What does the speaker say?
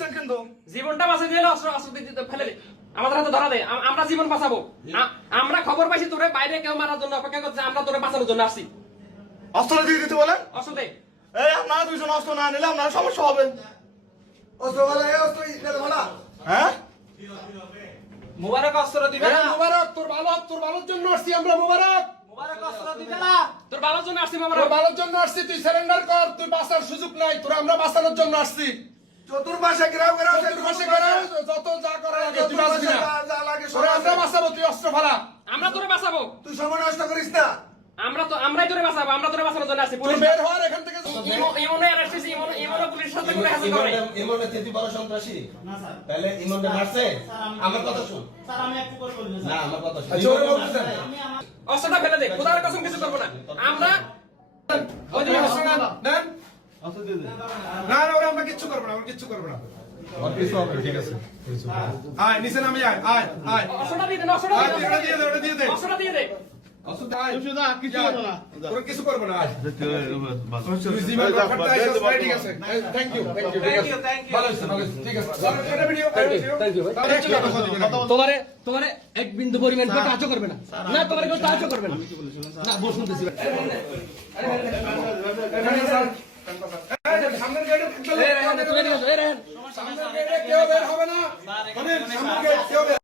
দিচ্ছেন কিন্তু জীবনটা বাঁচাই দিলে অস্ত্র অস্ত্র দিতে ফেলে দে, আমাদের হাতে ধরা দে, আমরা জীবন বাঁচাবো। আমরা খবর পাইছি তোরে বাইরে কেউ মারার জন্য অপেক্ষা করছে, আমরা তোরে বাঁচানোর জন্য আসছি। অস্ত্র দিয়ে দিতে বলেন। অস্ত্র দে। এই আপনারা দুইজন অস্ত্র না নিলে আপনার সমস্যা হবে। হ্যাঁ মুবারক অস্ত্র দিবে না। মুবারক তোর ভালোর জন্য আসছি আমরা। মুবারক মুবারক অস্ত্র দিবে না। তোর ভালোর জন্য আসছি মুবারক। তোর ভালোর জন্য আসছি, তুই সারেন্ডার কর। তুই বাঁচার সুযোগ নাই, তোর আমরা বাঁচানোর জন্য আসছি। চতুর্পাশে ঘেরাও চতুর্পাশে ঘেরাও, যত যা করার আগে তুই বাঁচবি না। যা লাগে তোরে আমরা বাঁচাবো, তুই অস্ত্র ফালা। আমরা তোরে বাঁচাবো। তুই সময় নষ্ট করিস না। আমরাই তোরে বাঁচাবো, আমরা তোরে বাঁচানোর জন্য আসছি। তুই পুলিশ বের হওয়ার এখান থেকে। ইমনে অ্যারেস্ট হইছে, ইমনে পুলিশের সাথে করে হাজির করে। ইমনে তেতি বড় সন্ত্রাসী না স্যার, তাহলে ইমনে মারছে। আমার কথা শুন স্যার, আমি একটু করে বলি না, আমার কথা শুন। জোরে বলতেছেন। অস্ত্রটা ফেলে দে, খোদার কসম কিছু করবো না আমরা। ওই যে অস্ত্র না নেন। না না, ওরা আমরা কিচ্ছু করবো না, আমরা কিচ্ছু করবো না। ঠিক আছে, আয় নিচে নামে আয়, আয় আয়। অস্ত্রটা দিয়ে দে, অস্ত্রটা আয়, দিয়ে ওটা দে, দিয়ে দে, ওটা দিয়ে দে। অস্ত্রটা দিয়ে দে। ওরা কিছু করবো না। তুই জীবন রক্ষার্থে আইসা, ঠিক আছে। থ্যাংক ইউ, ভালো হয়েছে, ভালো হয়েছে, ঠিক আছে। এটা ভিডিও, তোমারে এক বিন্দু পরিমাণ কেউ সাহায্য করবে না। না, তোমার কেউ সাহায্য করবে না। না, বসুন